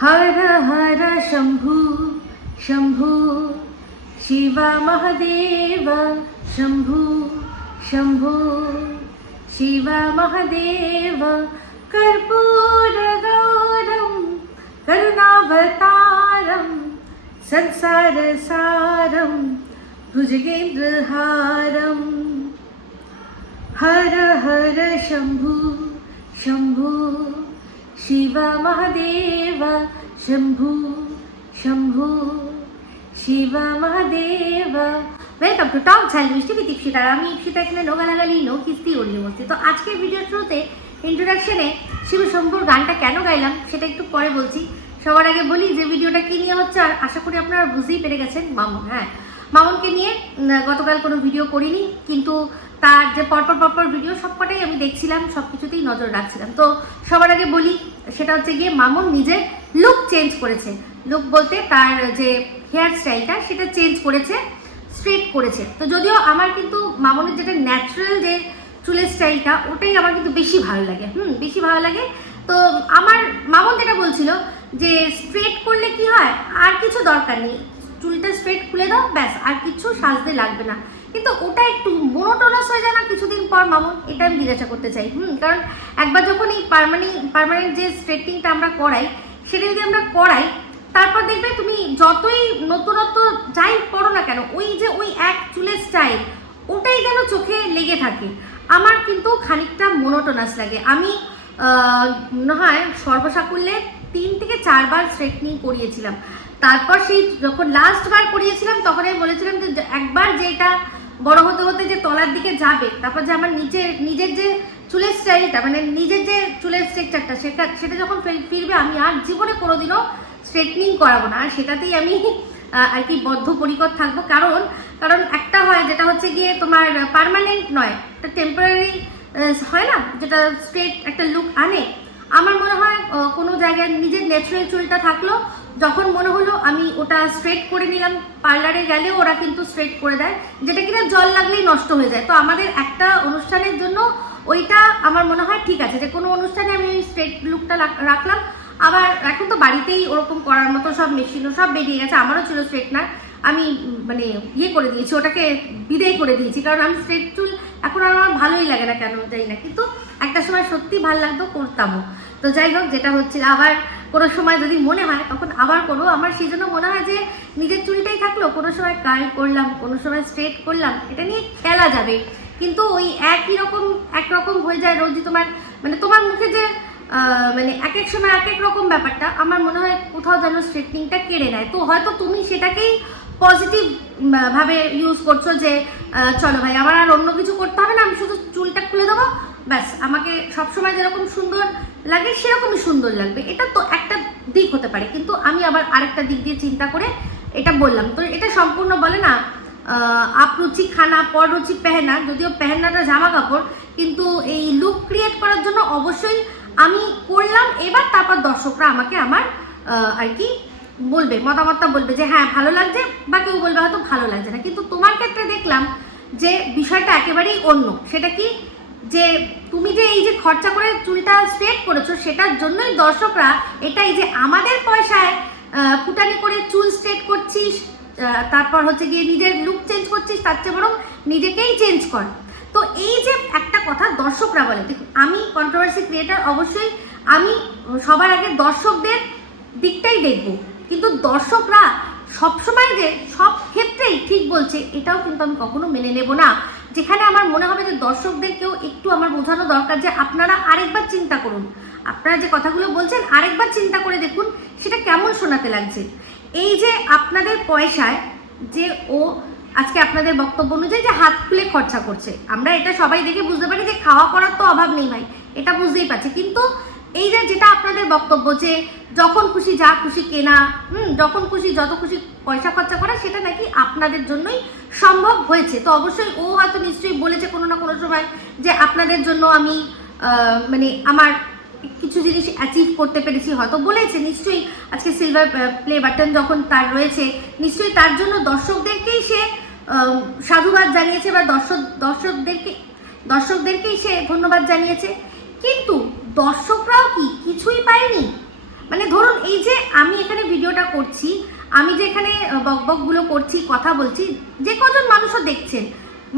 Her her Shambhu Shambhu Shiv Mahadeva Shambhu Shambhu Shiv Mahadeva कर्पूरगौरं करुणावतारं संसारसारं भुजगेन्द्रहारम् her her Shambhu Shambhu Shiv Mahadev Shambhu Shambhu Shiv Mahadev welcome to Tok Jhal Mishti with Ipsita আর আমি ইপসিতা এখানে no গালাগালি no কিস্তি অড়িয়ে বসছি তো আজকের ভিডিওর শুরুতে ইন্ট্রোডাকশনে শিব শম্ভুর গানটা কেন গাইলাম সেটা একটু পরে বলছি সবার আগে বলি যে ভিডিওটা কি নিয়ে হচ্ছে আর আশা করি আপনারা বুঝতেই পেরে গেছেন মামুন হ্যাঁ মামুনকে নিয়ে উম, গতকাল কোনো ভিডিও করিনি কিন্তু তার যে পরপর পরপর ভিডিও সবকটাই আমি দেখছিলাম সব কিছুতেই নজর রাখছিলাম। তো সবার আগে বলি, সেটা হচ্ছে গিয়ে মামুন নিজে লুক চেঞ্জ করেছে। লুক বলতে তার যে হেয়ার স্টাইলটা সেটা চেঞ্জ করেছে স্ট্রেট করেছে। তো যদিও আমার কিন্তু মামুনের যেটা ন্যাচারাল যে চুলের স্টাইলটা ওটাই আমার কিন্তু বেশি ভালো লাগে। হুম, বেশি ভালো লাগে। তো আমার মামুন যেটা বলছিল যে স্ট্রেট করলে কি হয়? আর কিছু দরকার নেই। চুলটা স্ট্রেট খুলে দাও, ব্যাস, আর কিছু সাজতে লাগবে না। কিন্তু ওটা একটু মোনোটোনাস হয়ে যায় না কিছুদিন পর মামুন এটা আমি জিজ্ঞাসা করতে চাই। হুম, কারণ একবার যখন এই পার্মানেন্ট পার্মানেন্ট যে স্ট্রেটিংটা আমরা করাই সেটা যদি আমরা করাই, তারপর দেখবে তুমি যতই নতুনত্ব যাই পড়ো না কেন, ওই যে ওই এক চুলের স্টাইল ওটাই যেন চোখে লেগে থাকে। আমার কিন্তু খানিকটা মোনোটোনাস লাগে। আমি মনে হয় সর্বসাকুল্যে তিন থেকে চারবার স্ট্রেটনিং করিয়েছিলাম। তারপর সেই যখন লাস্টবার করিয়েছিলাম, তখন আমি বলেছিলাম যে একবার যেটা বড় হতে হতে যে তলার দিকে যাবে, তারপর যে আমার নিজের নিজের যে চুলের স্টাইলটা মানে নিজের যে চুলের স্ট্রাকচারটা সেটা সেটা যখন ফির- ফিরবে, আমি আর জীবনে কোনোদিনও স্ট্রেটনিং করাবো না। আর সেটাতেই আমি আর কি বদ্ধপরিকর থাকব। কারণ কারণ একটা হয়, যেটা হচ্ছে গিয়ে তোমার পার্মানেন্ট নয়, একটা টেম্পোরারি হয় না, যেটা স্ট্রেট একটা লুক আনে। আমার মনে হয় কোনো জায়গায় নিজের ন্যাচারাল চুলটা থাকল যখন মনে হলো আমি ওটা স্ট্রেট করে নিলাম পার্লারে গেলেও ওরা কিন্তু স্ট্রেট করে দেয়, যেটা কিনা জল লাগলেই নষ্ট হয়ে যায়। তো আমাদের একটা অনুষ্ঠানের জন্য ওইটা আমার মনে হয় ঠিক আছে, যে কোনো অনুষ্ঠানে আমি স্ট্রেট লুকটা রাখলাম। আবার এখন তো বাড়িতেই ওরকম করার মতো সব মেশিনও সব বেরিয়ে গেছে, আমারও ছিল স্ট্রেটনার আমি মানে ইয়ে করে দিয়েছি, ওটাকে বিদায় করে দিয়েছি, কারণ আমি স্ট্রেট চুল এখন আর আমার ভালোই লাগে না কেন যাই না। কিন্তু একটা সময় সত্যি ভালো লাগতো, করতামও। তো যাই হোক, যেটা হচ্ছে, আবার কোনো সময় যদি মনে হয়, তখন আবার করব। আমার সেই জন্য মনে হয় যে নিজের চুলটাই থাকল, কোনো সময় কার্ল করলাম, কোনো সময় স্ট্রেট করলাম, এটা নিয়ে খেলা যাবে। কিন্তু ওই একই রকম একরকম হয়ে যায় রোজই তোমার মানে তোমার মুখে যে মানে এক এক সময় এক এক রকম ব্যাপারটা, আমার মনে হয় কোথাও যেন স্ট্রেটনিংটা কেড়ে নেয়। তো হয়তো তুমি সেটাকেই পজিটিভ ভাবে ইউজ করছ যে চলো ভাই, আমার আর অন্য কিছু করতে হবে না, আমি শুধু চুলটা খুলে দেবো ব্যাস আমাকে সবসময় যেরকম সুন্দর লাগে সেরকমই সুন্দর লাগবে। এটা তো একটা দিক হতে পারে কিন্তু আমি আবার আরেকটা দিক দিয়ে চিন্তা করে এটা বললাম। তো এটা সম্পূর্ণ বলে না আহ, আপ রুচি খানা পর রুচি পেহেনা যদিও পেহেনাটা জামা কাপড় কিন্তু এই লুক ক্রিয়েট করার জন্য অবশ্যই আমি করলাম। এবার তারপর দর্শকরা আমাকে আমার আর কি বলবে মতামতটা বলবে যে হ্যাঁ ভালো লাগছে। বা কেউ বলবে হয়তো ভালো লাগছে না। কিন্তু তোমার ক্ষেত্রে দেখলাম যে বিষয়টা একেবারেই অন্য। সেটা কি? যে তুমি যে এই যে খরচা করে চুলটা স্ট্রেট করেছ সেটার জন্যই দর্শকরা এটাই যে আমাদের পয়সায় ফুটানি করে চুল স্ট্রেট করছিস তারপর হচ্ছে গিয়ে নিজের লুক চেঞ্জ করছিস, তার চেয়ে বরং নিজেকেই চেঞ্জ কর। তো এই যে একটা কথা দর্শকরা বলে, দেখুন, আমি কন্ট্রোভার্সি ক্রিয়েটার অবশ্যই, আমি সবার আগে দর্শকদের দিকটাই দেখব। কিন্তু দর্শকরা সবসময় যে সব ক্ষেত্রেই ঠিক বলছে, এটাও কিন্তু আমি কখনো মেনে নেব না। যেখানে আমার মনে হবে যে দর্শকদেরকেও একটু আমার বোঝানো দরকার যে আপনারা আরেকবার চিন্তা করুন। আপনারা যে কথাগুলো বলছেন, আরেকবার চিন্তা করে দেখুন সেটা কেমন শোনাতে লাগছে। এই যে আপনাদের পয়সায় যে ও আজকে আপনাদের বক্তব্য অনুযায়ী যে হাত খুলে খরচা করছে, আমরা এটা সবাই দেখে বুঝতে পারি যে খাওয়া পড়ার তো অভাব নেই ভাই, এটা বুঝতেই পারছি। কিন্তু এই যে যেটা আপনাদের বক্তব্য যে যখন খুশি যা খুশি কেনা, হুম, যখন খুশি যত খুশি পয়সা খরচা করা, সেটা নাকি আপনাদের জন্যই সম্ভব হয়েছে। তো অবশ্যই ও হয়তো নিশ্চয়ই বলেছে কোনো না কোনো সময় যে আপনাদের জন্য আমি মানে আমার কিছু জিনিস অ্যাচিভ করতে পেরেছি। হয়তো বলেছে, নিশ্চয়ই আজকে সিলভার প্লে বাটন যখন তার রয়েছে, নিশ্চয়ই তার জন্য দর্শকদেরকেই সে সাধুবাদ জানিয়েছে বা দর্শক, দর্শকদেরকে, দর্শকদেরকেই সে ধন্যবাদ জানিয়েছে। কিন্তু দর্শকরাও কি কিছুই পায়নি? মানে ধরুন, এই যে আমি এখানে ভিডিওটা করছি, আমি যে এখানে বক বকগুলো করছি, কথা বলছি, যে কজন মানুষও দেখছেন,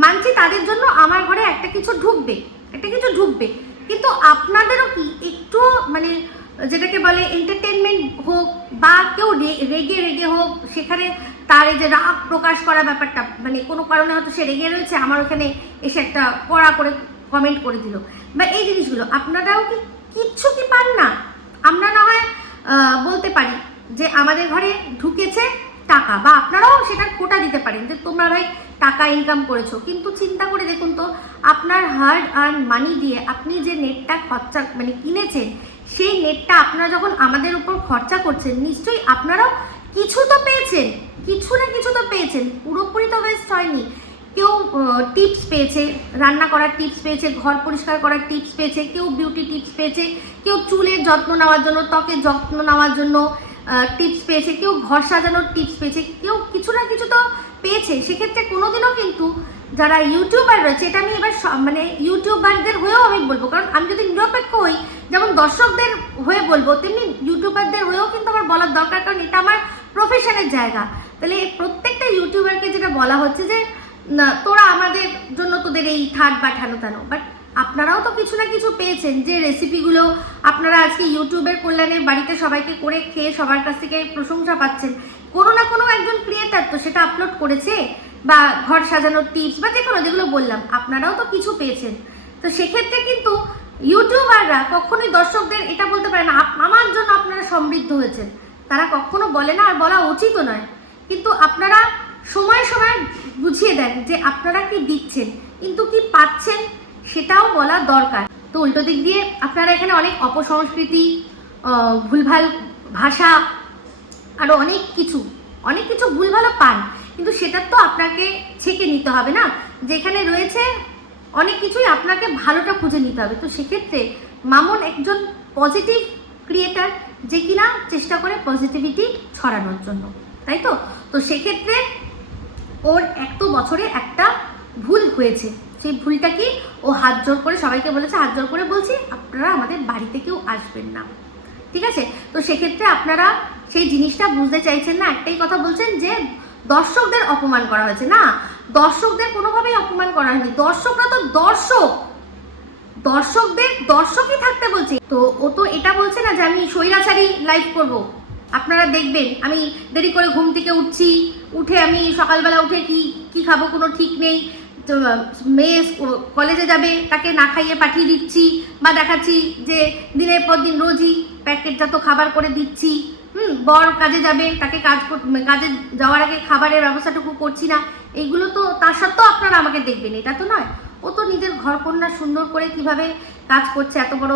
মানছি তাদের জন্য আমার ঘরে একটা কিছু ঢুকবে, একটা কিছু ঢুকবে। কিন্তু আপনাদেরও কি একটু মানে যেটাকে বলে এন্টারটেনমেন্ট হোক বা কেউ রেগে রেগে হোক, সেখানে তার এই যে রাগ প্রকাশ করা ব্যাপারটা মানে কোনো কারণে হয়তো সে রেগে রয়েছে, আমার ওখানে এসে একটা কড়া করে কমেন্ট করে দিল। বা এই জিনিসগুলো আপনারাও কি কিচ্ছু কি পান না? আমরা না হয় বলতে পারি যে আমাদের ঘরে ঢুকেছে টাকা বা আপনারাও সেটা কোটা দিতে পারেন যে তোমরা ভাই টাকা ইনকাম করেছ। কিন্তু চিন্তা করে দেখুন তো, আপনার হার্ড আর্ন মানি দিয়ে আপনি যে নেটটা খরচা মানে কিনেছেন, সেই নেটটা আপনারা যখন আমাদের উপর খরচা করছেন, নিশ্চয়ই আপনারাও কিছু তো পেয়েছেন, কিছু না কিছু তো পেয়েছেন। পুরোপুরি তো ওয়েস্ট হয়নি। কেউ টিপস পেয়েছে, রান্না করার টিপস পেয়েছে, ঘর পরিষ্কার করার টিপস পেয়েছে, কেউ বিউটি টিপস পেয়েছে, কেউ চুলের যত্ন নেওয়ার জন্য ত্বকের যত্ন নেওয়ার জন্য টিপস পেয়েছে, কেউ ঘর সাজানোর টিপস পেয়েছে, কেউ কিছু না কিছু তো পেয়েছে। সেক্ষেত্রে কোনোদিনও কিন্তু যারা ইউটিউবার রয়েছে, এটা আমি এবার মানে ইউটিউবারদের হয়েও আমি বলব, কারণ আমি যদি নিরপেক্ষ হই, যেমন দর্শকদের হয়ে বলব, তেমনি ইউটিউবারদের হয়েও কিন্তু আমার বলার দরকার, কারণ এটা আমার প্রফেশনের জায়গা। তাহলে প্রত্যেকটা ইউটিউবারকে যেটা বলা হচ্ছে যে না, তোরা আমাদের জন্য তোদের এই থার্ড বা ঠানো টানো বাট আপনারাও তো কিছু না কিছু পেয়েছেন যে রেসিপিগুলো আপনারা আজকে ইউটিউবের কল্যাণে বাড়িতে সবাইকে করে খেয়ে সবার কাছ থেকে প্রশংসা পাচ্ছেন। কোনো না কোনো একজন ক্রিয়েটার তো সেটা আপলোড করেছে বা ঘর সাজানোর টিপস বা যে কোনো যেগুলো বললাম, আপনারাও তো কিছু পেয়েছেন। তো সেক্ষেত্রে কিন্তু ইউটিউবাররা কখনোই দর্শকদের এটা বলতে পারে না আমার জন্য আপনারা সমৃদ্ধ হয়েছেন। তারা কখনো বলে না আর বলা উচিতও নয়। কিন্তু আপনারা সময় সময় বুঝিয়ে দেন যে আপনারা কি দিচ্ছেন, কিন্তু কি পাচ্ছেন সেটাও বলা দরকার। তো উল্টো দিক দিয়ে আপনারা এখানে অনেক অপসংস্কৃতি ভুলভাল ভাষা আরও অনেক কিছু অনেক কিছু ভুলভালও পান, কিন্তু সেটার তো আপনাকে ছেঁকে নিতে হবে না। যেখানে রয়েছে অনেক কিছুই আপনাকে ভালোটা খুঁজে নিতে হবে। তো সেক্ষেত্রে মামুন একজন পজিটিভ ক্রিয়েটার যে কিনা চেষ্টা করে পজিটিভিটি ছড়ানোর জন্য, তাই তো? তো সেক্ষেত্রে ওর এক তো বছরে একটা ভুল হয়েছে। সেই ভুলটা কি ও হাত জোর করে সবাইকে বলেছে, হাত জোর করে বলছি, আপনারা আমাদের বাড়িতে কেউ আসবেন না। ঠিক আছে? তো সেক্ষেত্রে আপনারা সেই জিনিসটা বুঝতে চাইছেন না, একটাই কথা বলছেন যে দর্শকদের অপমান করা হয়েছে। না, দর্শকদের কোনোভাবেই অপমান করা হয়নি। দর্শকরা তো দর্শক। দর্শকদের দর্শকই থাকতে বলছে। তো ও তো এটা বলছে না যে আমি স্বৈরাচারী লাইভ করব। আপনারা দেখবেন আমি দেরি করে ঘুম থেকে উঠছি উঠে আমি সকালবেলা উঠে কি কি খাব কোনো ঠিক নেই তো, মেয়ে কলেজে যাবে তাকে না খাইয়ে পাঠিয়ে দিচ্ছি বা দেখাচ্ছি যে দিনের পর দিন রোজই প্যাকেটজাত খাবার করে দিচ্ছি হুম বর কাজে যাবে তাকে কাজ কাজে যাওয়ার আগে খাবারের ব্যবস্থাটুকু করছি না এইগুলো তো তার সত্ত্বেও আপনারা আমাকে দেখবেন এটা তো নয়। ও তো নিজের ঘর কন্যা সুন্দর করে কীভাবে কাজ করছে, এত বড়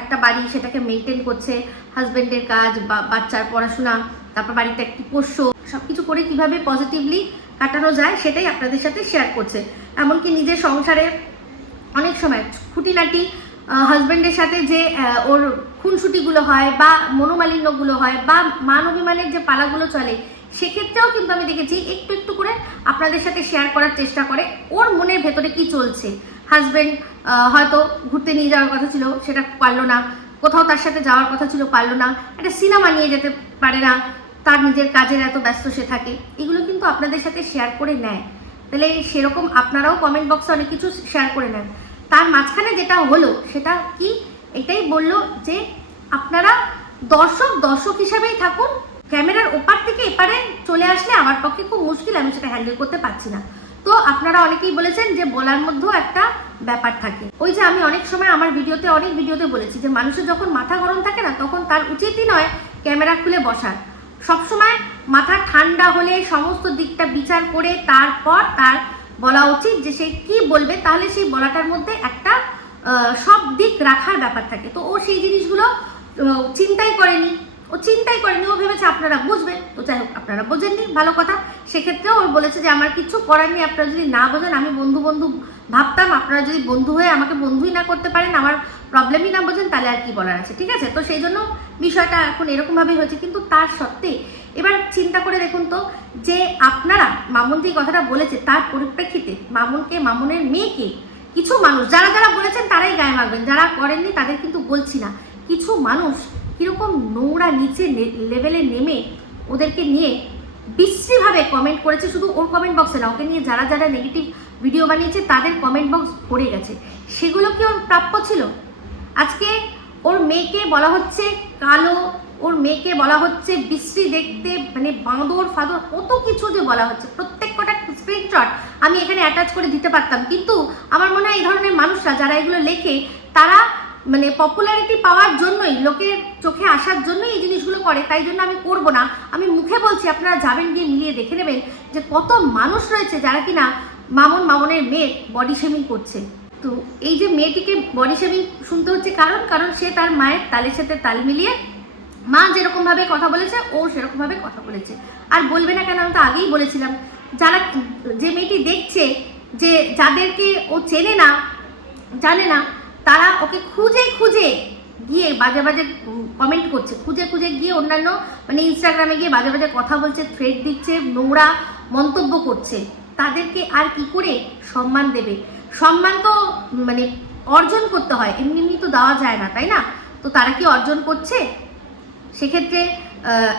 একটা বাড়ি সেটাকে মেনটেন করছে হাজবেন্ডের কাজ, বা, বাচ্চার পড়াশোনা, তারপর বাড়িতে একটি পোষ্য সব কিছু করে কীভাবে পজিটিভলি কাটানো যায় সেটাই আপনাদের সাথে শেয়ার করছে। এমনকি নিজের সংসারে অনেক সময় খুঁটিনাটি হাজব্যান্ডের সাথে যে ওর খুনসুটিগুলো হয় বা মনোমালিন্যগুলো হয় বা মান অভিমানের যে পালাগুলো চলে সেক্ষেত্রেও কিন্তু আমি দেখেছি একটু একটু করে আপনাদের সাথে শেয়ার করার চেষ্টা করে ওর মনের ভেতরে কি চলছে। হাজব্যান্ড হয়তো ঘুরতে নিয়ে যাওয়ার কথা ছিল, সেটা পারল না। কোথাও তার সাথে যাওয়ার কথা ছিল, পারল না। একটা সিনেমা নিয়ে যেতে পারে না। তার নিজের কাজের এত ব্যস্ত সে থাকে। এগুলো কিন্তু আপনাদের সাথে শেয়ার করে নেয়। তাহলে সেরকম আপনারাও কমেন্ট বক্সে অনেক কিছু শেয়ার করে নেন। তার মাঝখানে যেটা হলো, সেটা কি? এটাই বলল যে আপনারা দর্শক দর্শক হিসাবেই থাকুন। ক্যামেরার ওপার থেকে এপারে চলে আসলে আমার পক্ষে খুব মুশকিল, আমি সেটা হ্যান্ডেল করতে পারছি না। তো আপনারা অনেকেই বলেছেন যে বলার মধ্যেও একটা ব্যাপার থাকে। ওই যে আমি অনেক সময় আমার ভিডিওতে, অনেক ভিডিওতে বলেছি যে মানুষের যখন মাথা গরম থাকে না, তখন তার উচিতই নয় ক্যামেরা খুলে বসার। সবসময় মাথা ঠান্ডা হলে সমস্ত দিকটা বিচার করে তারপর তার বলা উচিত যে সে কি বলবে, তাহলে সেই বলাটার মধ্যে একটা সব দিক রাখার ব্যাপার থাকে। তো ও সেই জিনিসগুলো চিন্তাই করেনি। ও চিন্তাই করেনি, ও ভেবেছে আপনারা বুঝবেন। তো যাই হোক, আপনারা বোঝেননি, ভালো কথা। সেক্ষেত্রেও ও বলেছে যে, আমার কিছু করার নেই, আপনারা যদি না বোঝেন, আমি বন্ধু বন্ধু ভাবতাম, আপনারা যদি বন্ধু হয়ে আমাকে বন্ধুই না করতে পারেন, আমার প্রবলেমই না বোঝেন, তাহলে আর কি বলার আছে? ঠিক আছে? তো সেই জন্য বিষয়টা এখন এরকমভাবেই হয়েছে, কিন্তু তার সত্ত্বে এবার চিন্তা করে দেখুন তো, যে আপনারা, মামুন যে কথাটা বলেছে, তার পরিপ্রেক্ষিতে মামুনকে, মামুনের মেয়েকে কিছু মানুষ, যারা যারা বলেছেন, তারাই গায়ে মাখবেন। যারা করেননি, তাদের কিন্তু বলছি না। কিছু মানুষ কীরকম নোংরা নিচে লেভেলে নেমে ওদেরকে নিয়ে বিশ্রীভাবে কমেন্ট করেছে, শুধু ওর কমেন্ট বক্সে না, ওকে নিয়ে যারা যারা নেগেটিভ ভিডিও বানিয়েছে, তাদের কমেন্ট বক্স ভরে গেছে। সেগুলো কি ওর প্রাপ্য ছিল? আজকে ওর মেয়েকে বলা হচ্ছে কালো, ওর মেয়েকে বলা হচ্ছে বিশ্রী দেখতে মানে বাঁদর, ফাঁদর, কত কিছু যে বলা হচ্ছে, প্রত্যেক কটা স্ক্রিনশট আমি এখানে অ্যাটাচ করে দিতে পারতাম। কিন্তু আমার মনে হয় এই ধরনের মানুষরা, যারা এগুলো লেখে, তারা মানে পপুলারিটি পাওয়ার জন্যই, লোকের চোখে আসার জন্যই এই জিনিসগুলো করে, তাই জন্য আমি করব না। আমি মুখে বলছি, আপনারা যাবেন গিয়ে মিলিয়ে দেখে নেবেন যে কত মানুষ রয়েছে যারা কিনা মামন মামনের মেয়ে বডি শেমিং করছে। তো এই যে মেয়েটিকে বডি শেমিং শুনতে হচ্ছে কারণ কারণ সে তার মায়ের তালের সাথে তাল মিলিয়ে মা যেরকমভাবে কথা বলেছে, ও সেরকমভাবে কথা বলেছে। আর বলবে না কেন, আমি তো আগেই বলেছিলাম, যারা যে মেয়েটি দেখছে যে যাদেরকে ও চেনে না, জানে না তারা ওকে খুঁজে খুঁজে গিয়ে বাজে বাজে কমেন্ট করছে। খুঁজে খুঁজে গিয়ে অন্যান্য মানে ইনস্টাগ্রামে গিয়ে বাজে বাজে কথা বলছে থ্রেড দিচ্ছে, নোংরা মন্তব্য করছে। তাদেরকে আর কি করে সম্মান দেবে? সম্মান তো মানে অর্জন করতে হয়, এমনি এমনি তো দেওয়া যায় না, তাই না? তো তারা কি অর্জন করছে? সেক্ষেত্রে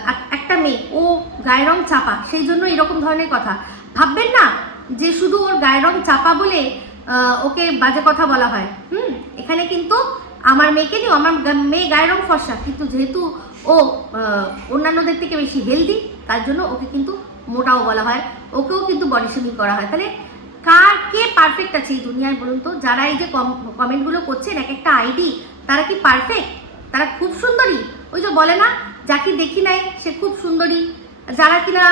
এক- একটা মেয়ে, ও গায়ের রং চাপা, সেই জন্য এরকম ধরনের কথা। ভাববেন না যে শুধু ওর গায়ের রং চাপা বলে ওকে বাজে কথা বলা হয়, হুম? এখানে কিন্তু আমার মেয়েকে নিও আমার মেয়ে গায়ের রং ফর্সা, কিন্তু যেহেতু ও অন্যান্যদের থেকে বেশি হেলদি তার জন্য ওকে কিন্তু মোটাও বলা হয়। ওকেও কিন্তু বডি শেমিং করা হয়। তাহলে কার কে পারফেক্ট আছে এই দুনিয়ায় বলুন তো? যারা এই যে কমেন্টগুলো করছেন, এক একটা আইডি তারা কি পারফেক্ট তারা খুব সুন্দরী? ওই যে বলে না, যাকে দেখি নাই, সে খুব সুন্দরী। যারা কিনা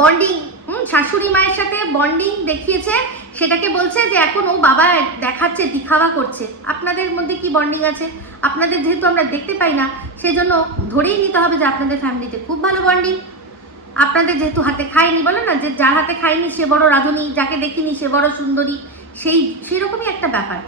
বন্ডিং হুম, শাশুড়ি মায়ের সাথে বন্ডিং দেখিয়েছে সেটাকে বলছে যে এখন ও বাবা দেখাচ্ছে, দিখাওয়া করছে। আপনাদের মধ্যে কি বন্ডিং আছে? আপনাদের যেহেতু আমরা দেখতে পাই না, সেজন্য ধরেই নিতে হবে যে আপনাদের ফ্যামিলিতে খুব ভালো বন্ডিং আপনাদের যেহেতু হাতে খায়নি, বলে না? যে যার হাতে খায়নি, সে বড় রাধুনী, যাকে দেখিনি, সে বড় সুন্দরী, সেই, সেরকমই একটা ব্যাপার।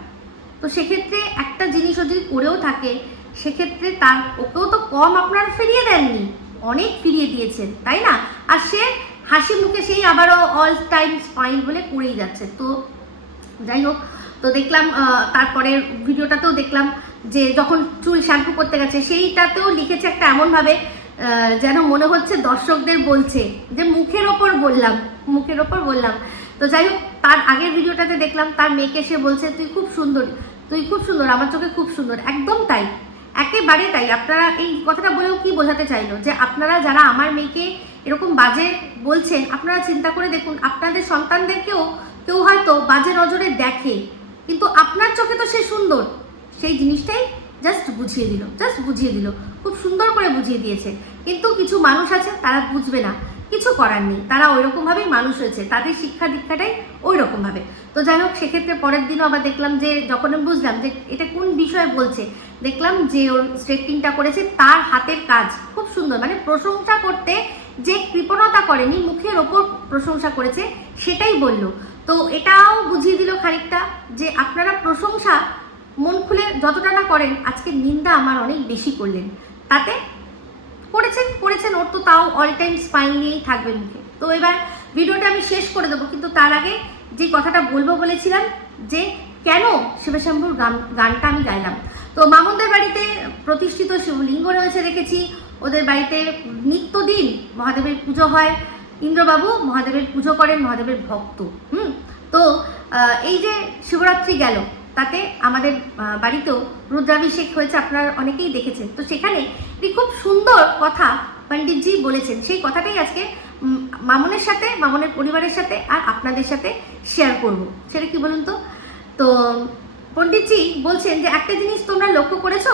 তো সেক্ষেত্রে একটা জিনিস যদি করেও থাকে, সেক্ষেত্রে তার, ওকেও তো কম আপনারা ফিরিয়ে দেননি। অনেক ফিরিয়ে দিয়েছেন, তাই না? আর সে হাসি মুখে সেই আবারও অল টাইম স্মাইল বলে করেই যাচ্ছে। তো যাই হোক, তো দেখলাম তারপরে ভিডিওটাতেও দেখলাম যে যখন চুল শ্যাম্পু করতে গেছে, সেইটাতেও লিখেছে একটা এমনভাবে যেন মনে হচ্ছে দর্শকদের বলছে, যে মুখের ওপর বললাম, মুখের ওপর বললাম। তো যাই হোক, তার আগের ভিডিওটাতে দেখলাম, তার মেয়েকে সে বলছে, তুই খুব সুন্দর, তুই খুব সুন্দর, আমার চোখে খুব সুন্দর। একদম তাই, একেবারে তাই। আপনারা এই কথাটা বলেও কি বোঝাতে চাইলো? যে আপনারা যারা আমার মেয়েকে এরকম বাজে বলছেন, আপনারা চিন্তা করে দেখুন, আপনাদের সন্তানদেরকেও কেউ হয়তো বাজে নজরে দেখে, কিন্তু আপনার চোখে তো সে সুন্দর। সেই জিনিসটাই জাস্ট বুঝিয়ে দিল জাস্ট বুঝিয়ে দিল, খুব সুন্দর করে বুঝিয়ে দিয়েছে। কিন্তু কিছু মানুষ আছে, তারা বুঝবে না, কিছু করার নেই, তারা ওই রকমভাবেই মানুষ হয়েছে, তাদের শিক্ষা দীক্ষাটাই ওই রকমভাবে তো যাই হোক, সেক্ষেত্রে পরের দিনও আবার দেখলাম যে, যখন আমি বুঝলাম যে এটা কোন বিষয়ে বলছে, দেখলাম যে ওর স্ট্রেটিংটা করেছে, তার হাতের কাজ, খুব সুন্দর মানে প্রশংসা করতে যে কৃপণতা করেনি, মুখের ওপর প্রশংসা করেছে, সেটাই বলল। তো এটাও বুঝিয়ে দিল খানিকটা যে আপনারা প্রশংসা মন খুলে যতটা না করেন, আজকে নিন্দা আমার অনেক বেশি করলেন। তাতে করেছেন করেছেন ওর তো তাও অল টাইম স্পাইন নিয়েই থাকবে মুখে। তো এবার ভিডিওটা আমি শেষ করে দেবো, কিন্তু তার আগে যে কথাটা বলব বলেছিলাম যে কেন শিবশম্ভুর গান, গানটা আমি গাইলাম। তো মামুনদের বাড়িতে প্রতিষ্ঠিত শিবলিঙ্গ রয়েছে দেখেছি ওদের বাড়িতে নিত্যদিন মহাদেবের পুজো হয়। ইন্দ্রবাবু মহাদেবের পুজো করেন, মহাদেবের ভক্ত, হুম? তো এই যে শিবরাত্রি গেল, তাতে আমাদের বাড়িতেও রুদ্রাভিষেক হয়েছে, আপনারা অনেকেই দেখেছেন। তো সেখানে একটি খুব সুন্দর কথা পণ্ডিতজি বলেছেন। সেই কথাটাই আজকে মামুনের সাথে, মামুনের পরিবারের সাথে আর আপনাদের সাথে শেয়ার করব। সেটা কি বলুন তো? তো, পণ্ডিতজি বলছেন যে একটা জিনিস তোমরা লক্ষ্য করেছ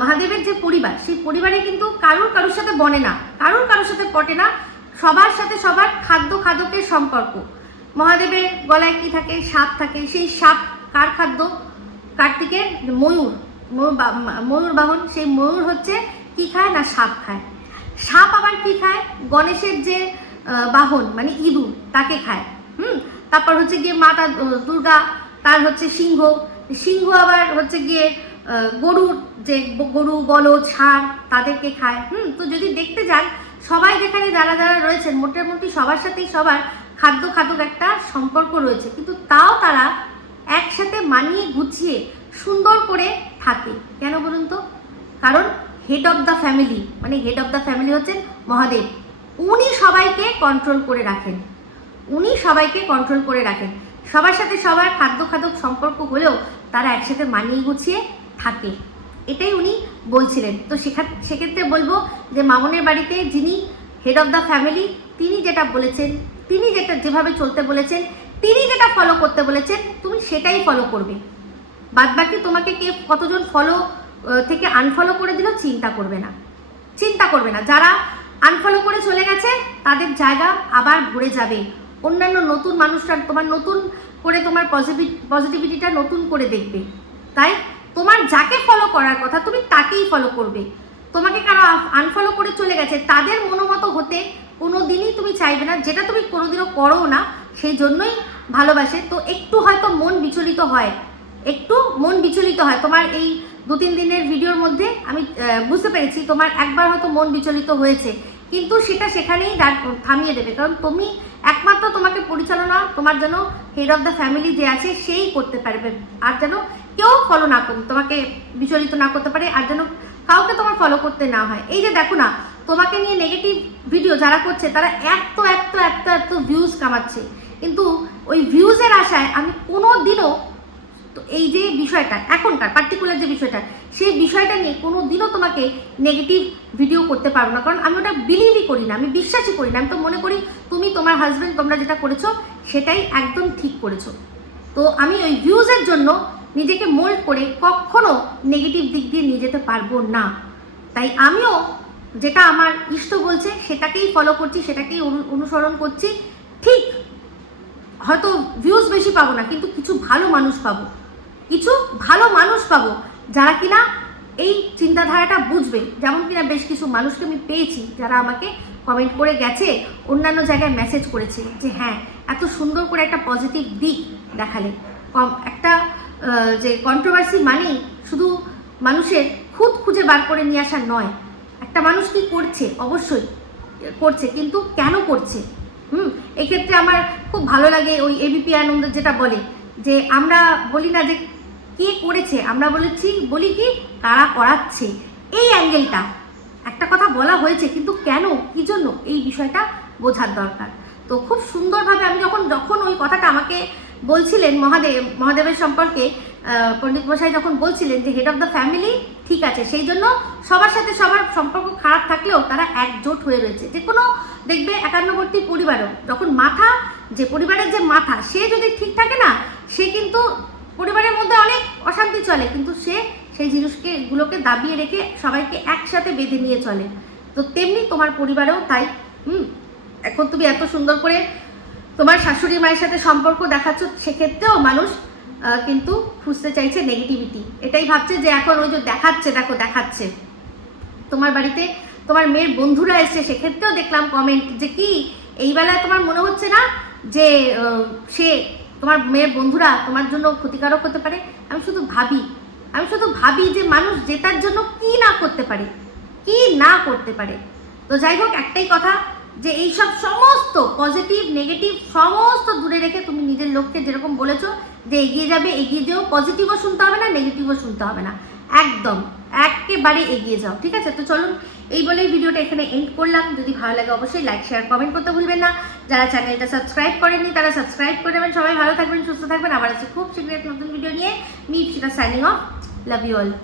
মহাদেবের যে পরিবার, সেই পরিবারে কিন্তু কারুর কারোর সাথে বনে না, কারুর কারোর সাথে পটে না, সবার সাথে সবার খাদ্য খাদকের সম্পর্ক। মহাদেবের গলায় কি থাকে? সাপ থাকে। সেই সাপ কার খাদ্য? কার্তিকের ময়ূর। ময়ূর বাহন, সেই ময়ূর হচ্ছে কি খায় না সাপ খায়। সাপ আবার কি খায়? গণেশের যে বাহন মানে ইঁদুর, তাকে খায়। হুম? তারপর হচ্ছে গিয়ে মাতা দুর্গা, তার হচ্ছে সিংহ। সিংহ আবার হচ্ছে গিয়ে গরুর যে গরু, বলদ, ষাঁড় তাদেরকে খায়। হুম, তো যদি দেখতে যান, সবাই যেখানে যারা যারা রয়েছেন, মোটামুটি সবার সাথেই সবার খাদ্য খাদক একটা সম্পর্ক রয়েছে। কিন্তু তাও তারা একসাথে মানিয়ে গুছিয়ে সুন্দর করে থাকে। কেন বলুন তো? কারণ হেড অফ দ্য ফ্যামিলি মানে হেড অফ দ্য ফ্যামিলি হচ্ছেন মহাদেব। উনি সবাইকে কন্ট্রোল করে রাখেন। উনি সবাইকে কন্ট্রোল করে রাখেন। সবার সাথে সবার খাদ্য খাদক সম্পর্ক হলেও তারা একসাথে মানিয়ে গুছিয়ে থাকে। এটাই উনি বলছিলেন। তো সেক্ষেত্রে বলব যে মামনের বাড়িতে যিনি হেড অফ দ্য ফ্যামিলি তিনি যেটা বলেছেন, তিনি যেটা যেভাবে চলতে বলেছেন, তিনি যেটা ফলো করতে বলেছেন, তুমি সেটাই ফলো করবে। বাদ বাকি তোমাকে কে কতজন ফলো থেকে আনফলো করে দিল চিন্তা করবে না। চিন্তা করবে না। যারা আনফলো করে চলে গেছে, তাদের জায়গা আবার ভরে যাবে। অন্যান্য নতুন মানুষরা তোমার নতুন করে তোমার পজিটিভ পজিটিভিটিটা নতুন করে দেখবে। তাই তোমার যাকে ফলো করার কথা তুমি তাকেই ফলো করবে। তোমাকে কারও আনফলো করে চলে গেছে, তাদের মনোমতো হতে কোনো দিনই তুমি চাইবে না। যেটা তুমি কোনোদিনও করো না সেই জন্যই ভালোবাসে। তো একটু হয়তো মন বিচলিত হয়। একটু মন বিচলিত হয়। তোমার এই দু তিন দিনের ভিডিওর মধ্যে আমি বুঝতে পেরেছি তোমার একবার হয়তো মন বিচলিত হয়েছে। কিন্তু সেটা সেখানেই থামিয়ে দেবে। কারণ তুমি একমাত্র তোমাকে পরিচালনা, তোমার যেন হেড অফ দ্য ফ্যামিলি যে আছে, সেই করতে পারবে। আর যেন কেউ ফলো না করুক, তোমাকে বিচলিত না করতে পারে, আর যেন কাউকে তোমার ফলো করতে না হয়। এই যে দেখো না, তোমাকে নিয়ে নেগেটিভ ভিডিও যারা করছে, তারা এত এত এত এত ভিউজ কামাচ্ছে। কিন্তু ওই ভিউজের আশায় আমি কোনো দিনও তো এই যে বিষয়টা, এখনকার পার্টিকুলার যে বিষয়টা, সেই বিষয়টা নিয়ে কোনো দিনও তোমাকে নেগেটিভ ভিডিও করতে পারব না। কারণ আমি ওটা বিলিভই করি না, আমি বিশ্বাসই করি না। আমি তো মনে করি তুমি, তোমার হাজব্যান্ড তোমরা যেটা করেছ, সেটাই একদম ঠিক করেছ। তো আমি ওই ভিউজের জন্য নিজেকে মোল্ড করে কখনো নেগেটিভ দিক দিয়ে নিয়ে যেতে পারব না। তাই আমিও যেটা আমার ইষ্ট বলছে, সেটাকেই ফলো করছি, সেটাকেই অনু- অনুসরণ করছি। ঠিক হয়তো ভিউজ বেশি পাবো না, কিন্তু কিছু ভালো মানুষ পাবো। কিছু ভালো মানুষ পাবো, যারা কিনা এই চিন্তাধারাটা বুঝবে। যেমন কিনা বেশ কিছু মানুষকে আমি পেয়েছি, যারা আমাকে কমেন্ট করে গেছে, অন্যান্য জায়গায় মেসেজ করেছে যে হ্যাঁ এত সুন্দর করে একটা পজিটিভ দিক দেখালে। কম, একটা যে কন্ট্রোভার্সি মানেই শুধু মানুষের খুদ খুঁজে বার করে নিয়ে আসা নয়। একটা মানুষ কি করছে? অবশ্যই করছে, কিন্তু কেন করছে? হুম, এক্ষেত্রে আমার খুব ভালো লাগে ওই এবিপি আনন্দ যেটা বলে, যে আমরা বলি না যে কে করেছে, আমরা বলেছি, বলি কি কারা করাচ্ছে। এই অ্যাঙ্গেলটা, একটা কথা বলা হয়েছে, কিন্তু কেন, কি জন্য, এই বিষয়টা বোঝার দরকার। তো খুব সুন্দরভাবে আমি যখন যখন ওই কথাটা আমাকে বলছিলেন মহাদেব, মহাদেবের সম্পর্কে পণ্ডিত মশাই যখন বলছিলেন যে হেড অফ দ্য ফ্যামিলি ঠিক আছে, সেই জন্য সবার সাথে সবার সম্পর্ক খারাপ থাকলেও তারা একজোট হয়ে রয়েছে। যে কোনো দেখবে একান্নবর্তী পরিবারও, যখন মাথা, যে পরিবারের যে মাথা, সে যদি ঠিক থাকে না, সে কিন্তু পরিবারের মধ্যে অনেক অশান্তি চলে, কিন্তু সে সেই জিনিসকে, গুলোকে দাবিয়ে রেখে সবাইকে একসাথে বেঁধে নিয়ে চলে। তো তেমনি তোমার পরিবারেও তাই, হুম? এখন তুমি এত সুন্দর করে তোমার শাশুড়ি মায়ের সাথে সম্পর্ক দেখাচ্ছ, সেক্ষেত্রেও মানুষ কিন্তু খুঁজতে চাইছে নেগেটিভিটি এটাই ভাবছে যে এখন ওই যে দেখাচ্ছে, দেখো, দেখাচ্ছে। তোমার বাড়িতে তোমার মেয়ের বন্ধুরা এসছে, সেক্ষেত্রেও দেখলাম কমেন্ট যে কি, এই বেলায় তোমার মনে হচ্ছে না যে সে তোমার মেয়ের বন্ধুরা তোমার জন্য ক্ষতিকারক হতে পারে? আমি শুধু ভাবি, আমি শুধু ভাবি যে মানুষ জেতার জন্য কি না করতে পারে, কি না করতে পারে। তো যাই হোক, একটাই কথা যে এইসব সমস্ত পজিটিভ নেগেটিভ সমস্ত দূরে রেখে তুমি নিজের লক্ষ্যে যেরকম বলেছ যে এগিয়ে যাবে, এগিয়ে যেও। পজিটিভও শুনতে হবে না নেগেটিভও শুনতে হবে না। একদম, একেবারে এগিয়ে যাও, ঠিক আছে? তো চলুন, এই বলেই ভিডিওটা এখানে এন্ড করলাম। যদি ভালো লাগে অবশ্যই লাইক শেয়ার কমেন্ট করতে ভুলবেন না। যারা চ্যানেলটা সাবস্ক্রাইব করেননি, তারা সাবস্ক্রাইব করে দেবেন সবাই ভালো থাকবেন, সুস্থ থাকবেন। আবার আছে খুব শীঘ্রই নতুন ভিডিও নিয়ে। মি সেটা signing off love you all